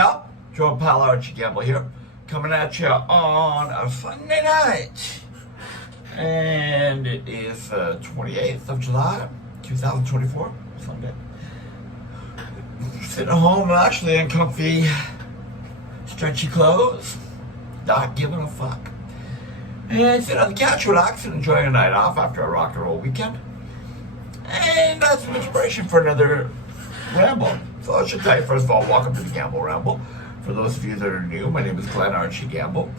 y'all, Joe Paolo Gamble here, coming at you on a Sunday night. And it is 28th of July, 2024, Sunday. Sitting at home, actually in comfy, stretchy clothes, not giving a fuck. And sitting on the couch, relaxing, enjoying a night off after a rock and roll weekend. And that's some inspiration for another ramble. So I should tell you, first of all, welcome to the Gamble Ramble. For those of you that are new, my name is Glenn Archie Gamble,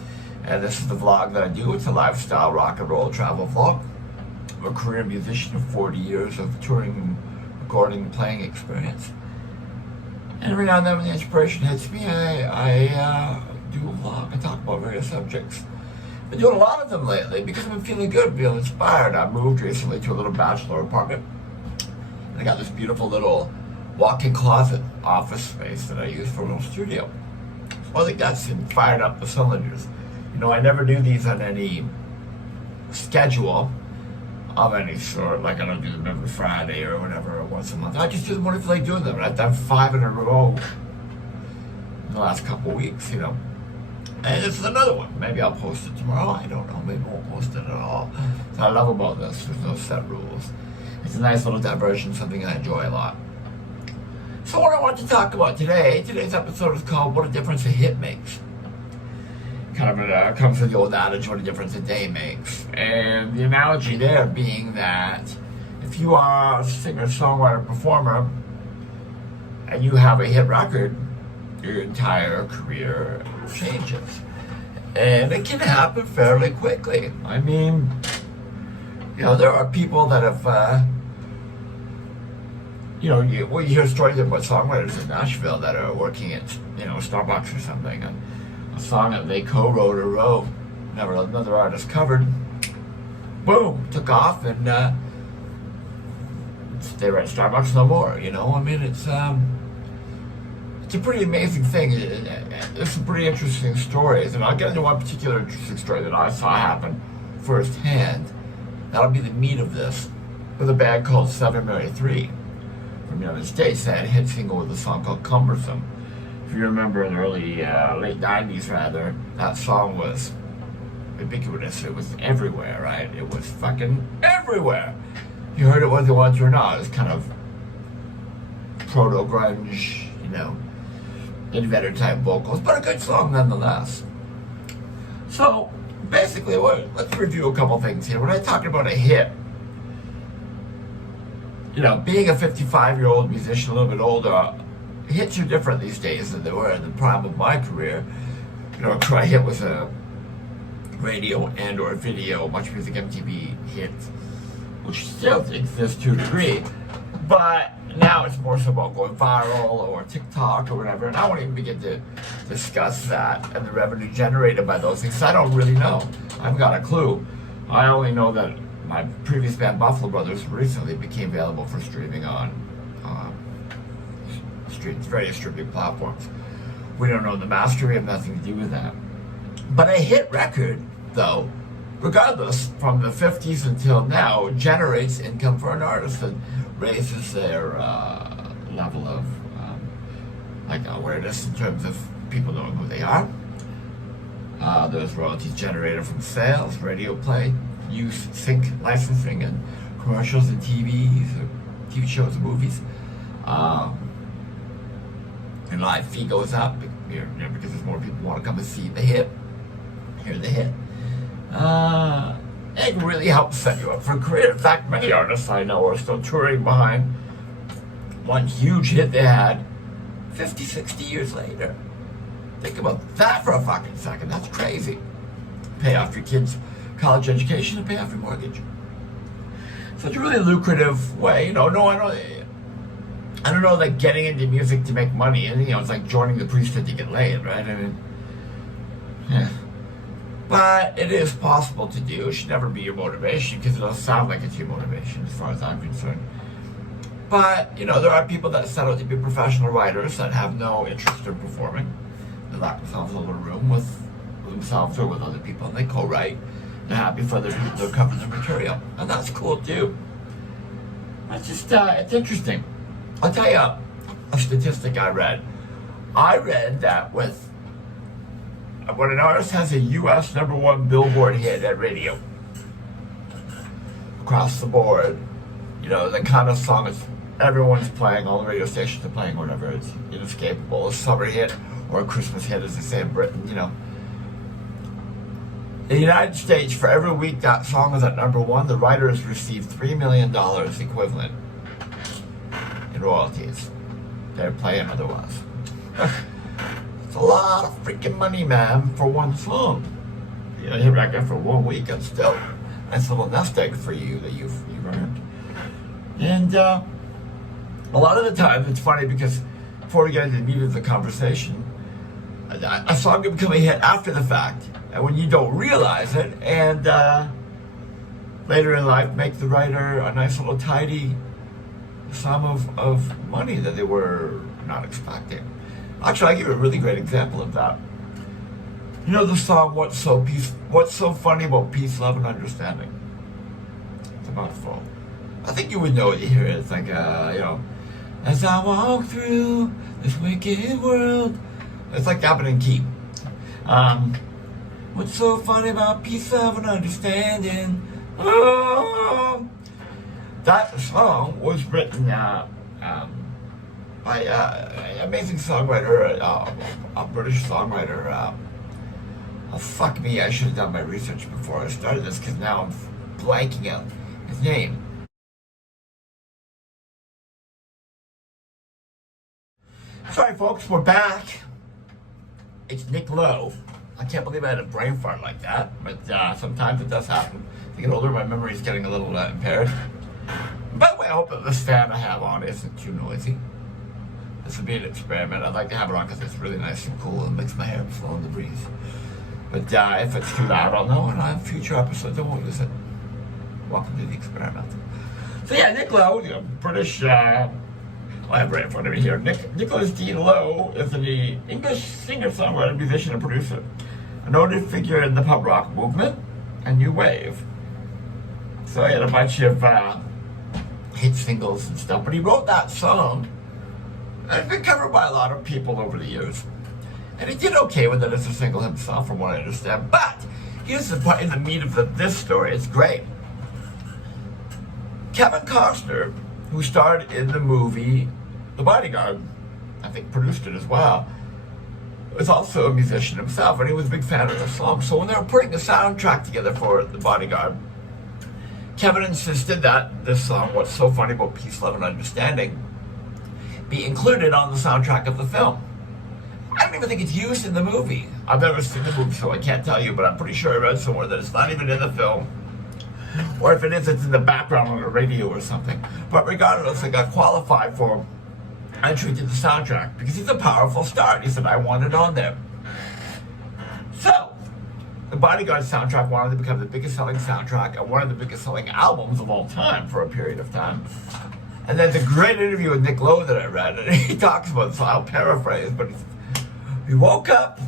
and this is the vlog that I do. It's a lifestyle rock and roll travel vlog. I'm a career musician of 40 years of touring, recording, playing experience. And every now and then when the inspiration hits me, I do a vlog. I talk about various subjects. I've been doing a lot of them lately because I've been feeling good, feeling inspired. I moved recently to a little bachelor apartment. And I got this beautiful little walk-in closet office space that I use for a little studio. So I think that's fired up the cylinders. You know, I never do these on any schedule of any sort. Like I don't do them every Friday or whatever, or once a month. I just do them when I feel like doing them. And I've done 5 in a row in the last couple of weeks, you know. And this is another one. Maybe I'll post it tomorrow. I don't know. Maybe I won't post it at all. So I love about this. There's no set rules. It's a nice little diversion, something I enjoy a lot. So what I want to talk about today's episode is called What a Difference a Hit Makes. Kind of comes from the old adage, what a difference a day makes. And the analogy there being that if you are a singer, songwriter, performer, and you have a hit record, your entire career changes. And it can happen fairly quickly. I mean, you know, there are people that have, you hear stories about songwriters in Nashville that are working at, Starbucks or something, and a song that they co-wrote or wrote, never another artist covered, boom, took off, and they were at Starbucks no more, you know? I mean, it's a pretty amazing thing. There's some pretty interesting stories, and I'll get into one particular interesting story that I saw happen firsthand. That'll be the meat of this, with a band called 7Mary3 from the United States that had a hit single with a song called Cumbersome. If you remember in the early, late 90s rather, that song was ubiquitous. It was everywhere, right? It was fucking everywhere. You heard it whether you wanted to or not. It was kind of proto-grunge, inventor type vocals, but a good song nonetheless. So, basically, let's review a couple things here. When I'm talking about a hit, being a 55-year-old musician, a little bit older, hits are different these days than they were in the prime of my career. A hit was a radio and or video, Much Music MTV hit, which still exists to a degree, but now it's more so about going viral or TikTok or whatever, and I won't even begin to discuss that and the revenue generated by those things. I don't really know. I've got a clue. I only know that my previous band, Buffalo Brothers, recently became available for streaming on various streaming platforms. We don't know the master. We have nothing to do with that. But a hit record, though, regardless, from the 50s until now, generates income for an artist and raises their level of awareness in terms of people knowing who they are. There's royalties generated from sales, radio play, use, sync, licensing, and commercials and TV shows and movies. And live fee goes up because there's more people who want to come and see the hit, hear the hit. It really helps set you up for a career. In fact, many artists I know are still touring behind one huge hit they had 50, 60 years later. Think about that for a fucking second. That's crazy. Pay off your kids' college education and pay off your mortgage. So it's a really lucrative way. I don't know that getting into music to make money, and it's like joining the priesthood to get laid, right? I mean, yeah. But it is possible to do. It should never be your motivation because it doesn't sound like it's your motivation as far as I'm concerned. But, there are people that set out to be professional writers that have no interest in performing. They lock themselves in a little room with themselves or with other people, and they co-write. They're happy for other people to cover the material. And that's cool, too. It's just, it's interesting. I'll tell you a statistic I read. I read that when an artist has a U.S. #1 Billboard hit at radio, across the board, the kind of song is everyone's playing, all the radio stations are playing, whatever, it's inescapable, a summer hit or a Christmas hit, as they say in Britain, In the United States, for every week that song is at #1, the writers receive $3 million equivalent in royalties. They're playing otherwise. It's a lot of freaking money, man, for one song. Hit record for 1 week, and still nice little nest egg for you that you've earned. And a lot of the time, it's funny because before we get into the meat of the conversation, a song can become a hit after the fact, and when you don't realize it, and later in life make the writer a nice little tidy sum of money that they were not expecting. Actually, I'll give you a really great example of that. The song What's So Funny About Peace, Love, and Understanding? It's a mouthful. I think you would know it, you hear it. It's like, as I walk through this wicked world. It's like Abbott and Key. What's so funny about peace, love, and understanding? Oh. That song was written by an amazing songwriter, a British songwriter. Fuck me, I should have done my research before I started this, because now I'm blanking out his name. Sorry folks, we're back. It's Nick Lowe. I can't believe I had a brain fart like that, but sometimes it does happen. As I get older, my memory is getting a little impaired. By the way, I hope that this fan I have on isn't too noisy. This would be an experiment. I'd like to have it on because it's really nice and cool and makes my hair flow in the breeze. But if it's too loud, I'll know, and on future episodes I won't use it. Welcome to the experiment. So yeah, Nick Lowe, British, I have right in front of me here. Nicholas D. Lowe is an English singer-songwriter, musician, and producer. A noted figure in the pub rock movement and new wave. So he had a bunch of hit singles and stuff, but he wrote that song, and it's been covered by a lot of people over the years. And he did okay with it as a single himself, from what I understand. But here's the part in the meat of this story. It's great. Kevin Costner, who starred in the movie The Bodyguard, I think produced it as well, was also a musician himself, and he was a big fan of the song. So when they were putting the soundtrack together for The Bodyguard, Kevin insisted that this song, What's So Funny About Peace, Love, and Understanding, be included on the soundtrack of the film. I don't even think it's used in the movie. I've never seen the movie, so I can't tell you, but I'm pretty sure I read somewhere that it's not even in the film. Or if it is, it's in the background on the radio or something. But regardless, it got qualified for entry to the soundtrack because he's a powerful star. And he said, I want it on there. So, the Bodyguard soundtrack wanted to become the biggest selling soundtrack and one of the biggest selling albums of all time for a period of time. And there's a great interview with Nick Lowe that I read, and he talks about it, so I'll paraphrase, but he woke up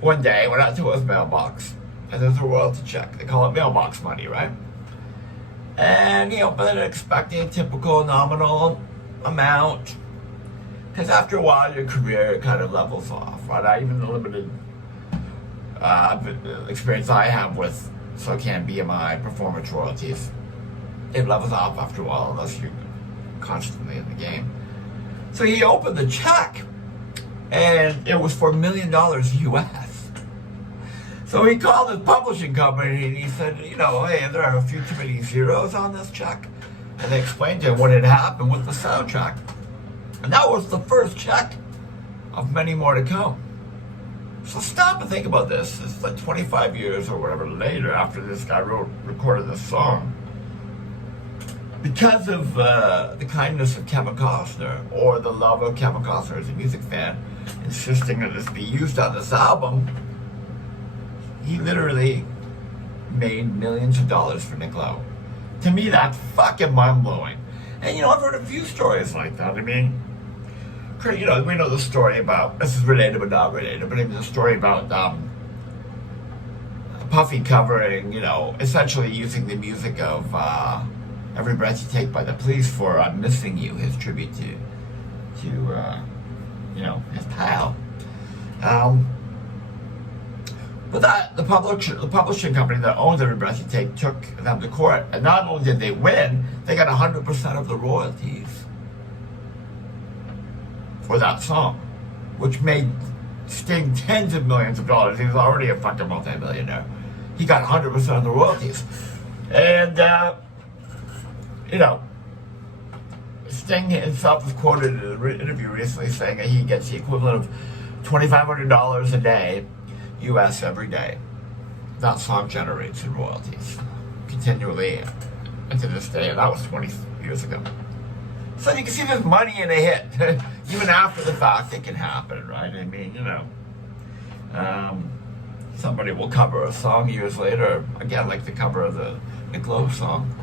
one day, went out to his mailbox, and there's a royalty check. They call it mailbox money, right? And he opened it expecting a typical nominal amount, because after a while, your career kind of levels off, right? Even the limited experience I have with SOCAN BMI performance royalties, it levels off after a while unless you're constantly in the game. So he opened the check, and it was for $1 million US. So he called his publishing company and he said, hey, there are a few too many zeros on this check. And they explained to him what had happened with the soundtrack. And that was the first check of many more to come. So stop and think about this. It's like 25 years or whatever later after this guy recorded this song. Because of the kindness of Kevin Costner, or the love of Kevin Costner as a music fan, insisting that this be used on this album, he literally made millions of dollars for Nick Lowe. To me, that's fucking mind-blowing. And I've heard a few stories like that. I mean, we know the story about, this is related but not related, but the story about Puffy covering, essentially using the music of Every Breath You Take by the Police for I'm Missing You, his tribute to his pal. But the publishing company that owns Every Breath You Take took them to court, and not only did they win, they got 100% of the royalties for that song, which made Sting tens of millions of dollars. He was already a fucking multi-millionaire. He got 100% of the royalties. And, Sting himself was quoted in an interview recently saying that he gets the equivalent of $2,500 a day, US, every day. That song generates in royalties continually into this day, and that was 20 years ago. So you can see there's money in a hit. Even after the fact, it can happen, right? I mean, somebody will cover a song years later, again, like the cover of the Globe song.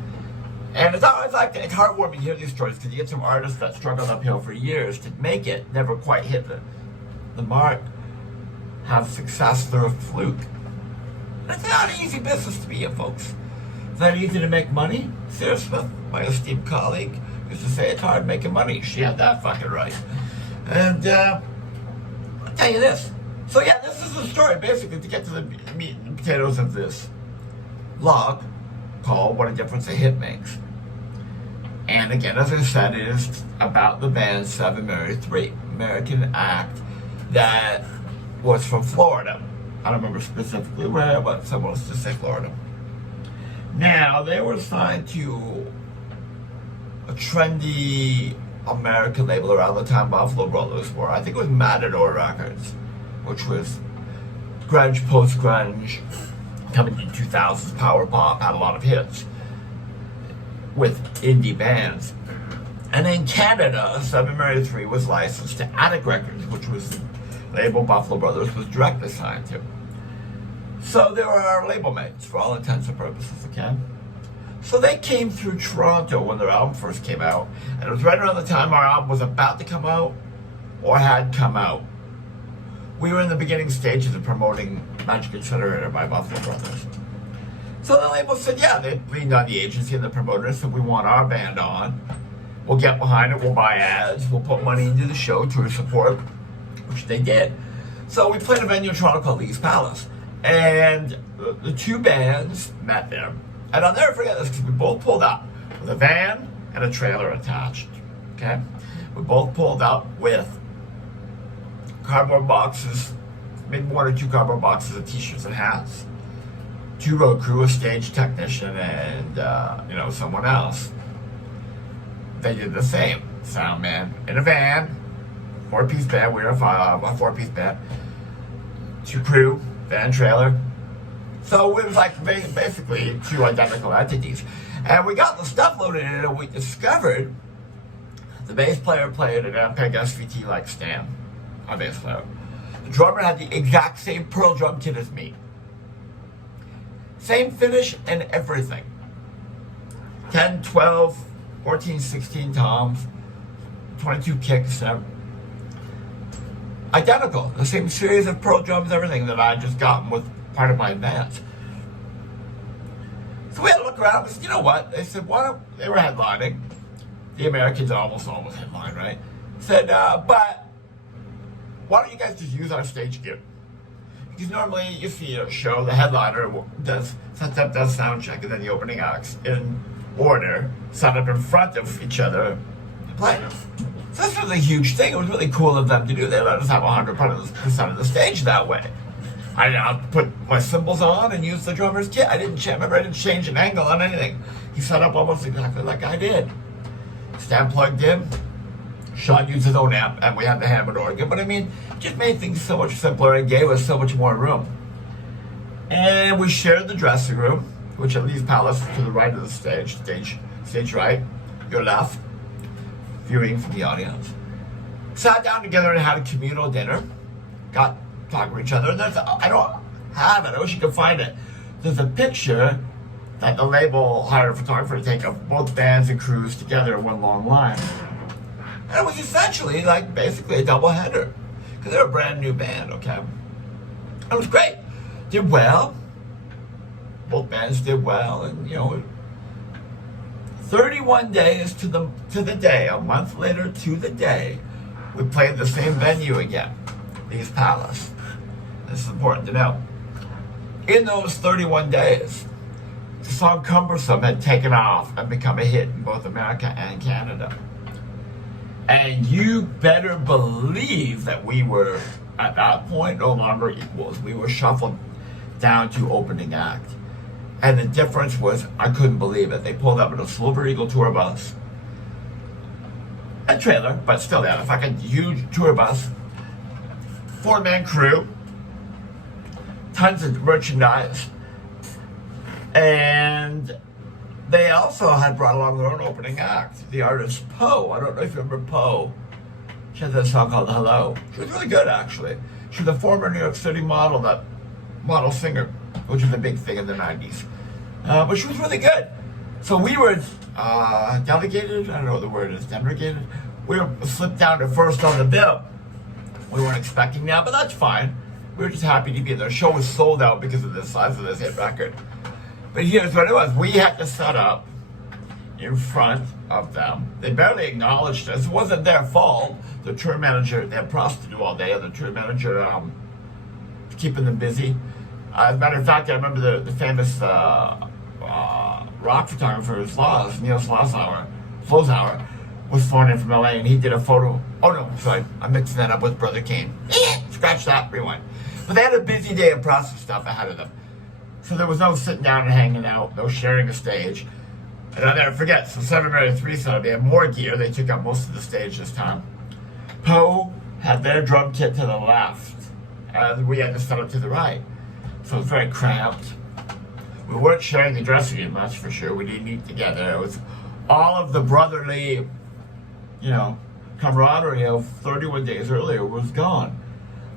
And it's always it's heartwarming to hear these stories, because you get some artists that struggled uphill for years to make it, never quite hit the mark, have success through a fluke. And it's not an easy business to be in, folks. It's not easy to make money. Sarah Smith, my esteemed colleague, used to say it's hard making money. She had that fucking right. And I'll tell you this. So yeah, this is the story, basically, to get to the meat and potatoes of this log called What a Difference a Hit Makes. And again, as I said, it is about the band 7 Mary 3, American act that was from Florida. I don't remember specifically where, but someone was just say Florida. Now, they were signed to a trendy American label around the time Buffalo Brothers were. I think it was Matador Records, which was grunge, post-grunge, coming in 2000s, power pop, had a lot of hits with indie bands. And in Canada, 7 Mary 3 was licensed to Attic Records, which was the label Buffalo Brothers was directly signed to. So they were our label mates for all intents and purposes, okay? So they came through Toronto when their album first came out, and it was right around the time our album was about to come out or had come out. We were in the beginning stages of promoting Magic Incinerator by Buffalo Brothers. So the label said, yeah, they leaned on the agency and the promoters, said, we want our band on. We'll get behind it, we'll buy ads, we'll put money into the show to support, which they did. So we played a venue in Toronto called Lee's Palace. And the two bands met there. And I'll never forget this, because we both pulled up with a van and a trailer attached. Okay? We both pulled up with cardboard boxes, maybe 1 or 2 cardboard boxes of t-shirts and hats. 2 road crew, a stage technician, and someone else. They did the same. Sound man in a van, 4-piece band. We were a 4-piece band. 2 crew, van, trailer. So it was like basically 2 identical entities. And we got the stuff loaded in, and we discovered the bass player played an Ampeg SVT like Stan, our bass player. The drummer had the exact same Pearl drum kit as me. Same finish and everything. 10, 12, 14, 16 toms, 22 kicks, identical. The same series of Pearl drums, everything that I just gotten with part of my advance. So we had to look around and said, you know what? They said, they were headlining. The Americans almost headline, right? Said, but why don't you guys just use our stage gear? Because normally you see a show, the headliner sets up, does sound check, and then the opening acts in order, set up in front of each other, and play. So this was a huge thing. It was really cool of them to do. They let us have 100% of the stage that way. I didn't have to put my cymbals on and use the drummer's kit. I didn't change an angle on anything. He set up almost exactly like I did. Stan plugged in. Sean used his own amp, and we had the Hammond organ. But I mean, it just made things so much simpler and gave us so much more room. And we shared the dressing room, which at Lee's Palace to the right of the stage right, your left, viewing from the audience. Sat down together and had a communal dinner. Got talking to each other. And I don't have it. I wish you could find it. There's a picture that the label hired a photographer to take of both bands and crews together in one long line. And it was essentially basically a double header, because they're a brand new band, okay? It was great. Did well. Both bands did well, and 31 days to the day, a month later to the day, we played the same venue again, the East Palace. This is important to know. In those 31 days, the song Cumbersome had taken off and become a hit in both America and Canada. And you better believe that we were, at that point, no longer equals. We were shuffled down to opening act. And the difference was, I couldn't believe it. They pulled up in a Silver Eagle tour bus. A trailer, but still they had a fucking huge tour bus. 4-man crew. Tons of merchandise. And they also had brought along their own opening act. The artist Poe. I don't know if you remember Poe. She had this song called Hello. She was really good, actually. She was a former New York City model, that model singer, which was a big thing in the 90s. But she was really good. So we were delegated, I don't know what the word is, delegated. We were slipped down to first on the bill. We weren't expecting that, but that's fine. We were just happy to be there. The show was sold out because of the size of this hit record. But here's what it was. We had to set up in front of them. They barely acknowledged us. It wasn't their fault. The tour manager, they had prostitute all day, and the tour manager keeping them busy. As a matter of fact, I remember the famous rock photographer, Neil Slosauer, was flown in from LA, and he did a photo. Oh no, sorry, I'm mixing that up with Brother Kane. Scratch that, rewind. But they had a busy day of process stuff ahead of them. So there was no sitting down and hanging out, no sharing a stage. And I'll never forget, so 7 Mary 3 said they had more gear. They took up most of the stage this time. Poe had their drum kit to the left, and we had to set up to the right. So it was very cramped. We weren't sharing the dressing room, that's for sure. We didn't eat together. It was all of the brotherly, camaraderie of 31 days earlier was gone.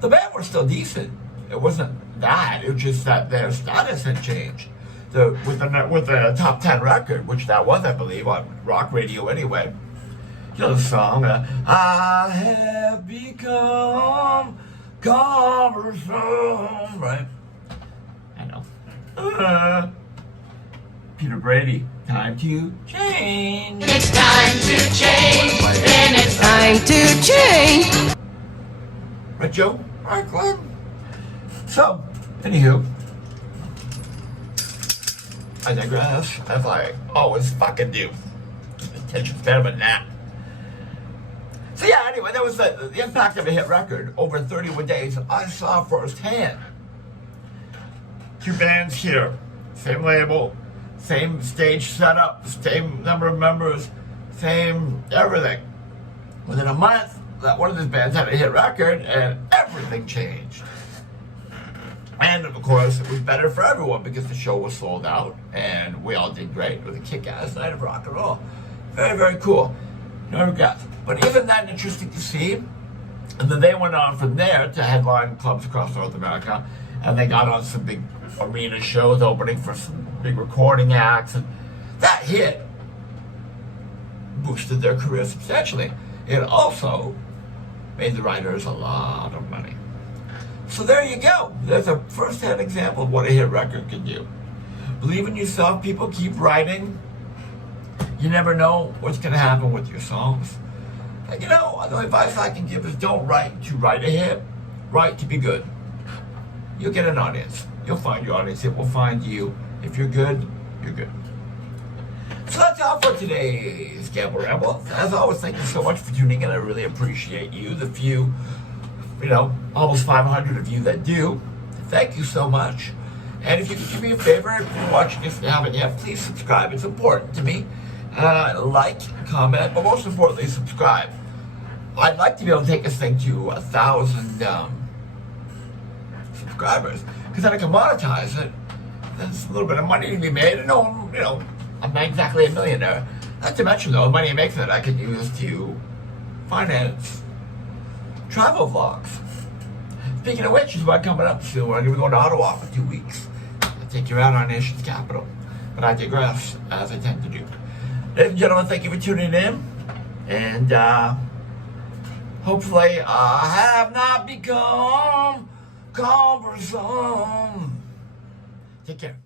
The band were still decent. It wasn't that. It was just that their status had changed. With the top 10 record, which that was, I believe, on rock radio anyway. You know the song, I have become cumbersome, right? I know. Peter Brady, time to change. It's time to change. And it's time to change. Right, Joe? Right, Glenn? So, anywho, I digress, as I always fucking do. Attention's better than that. So yeah, anyway, that was the impact of a hit record over 31 days. I saw firsthand. 2 bands here, same label, same stage setup, same number of members, same everything. Within a month, that one of these bands had a hit record, and everything changed. And of course, it was better for everyone because the show was sold out, and we all did great. It was a kick-ass night of rock and roll. Very, very cool. No regrets. But isn't that interesting to see? And then they went on from there to headline clubs across North America, and they got on some big arena shows, opening for some big recording acts, and that hit boosted their career substantially. It also made the writers a lot of money. So there you go. There's a first-hand example of what a hit record can do. Believe in yourself, people. Keep writing. You never know what's going to happen with your songs. And the advice I can give is don't write to write a hit. Write to be good. You'll get an audience. You'll find your audience. It will find you. If you're good, you're good. So that's all for today's Gamble Ramble. As always, thank you so much for tuning in. I really appreciate you. The few, almost 500 of you that do. Thank you so much. And if you could do me a favor, if you're watching this and you haven't yet, please subscribe. It's important to me. Like, comment, but most importantly, subscribe. I'd like to be able to take this thing to 1,000 subscribers, because then I can monetize it. There's a little bit of money to be made. And I'm not exactly a millionaire. Not to mention, though, the money I make from it I can use to finance travel vlogs. Speaking of which, is what coming up soon. We're going to be going to Ottawa for 2 weeks. I'll take you around our nation's capital. But I digress, as I tend to do. Ladies and gentlemen, thank you for tuning in. And hopefully I have not become cumbersome. Take care.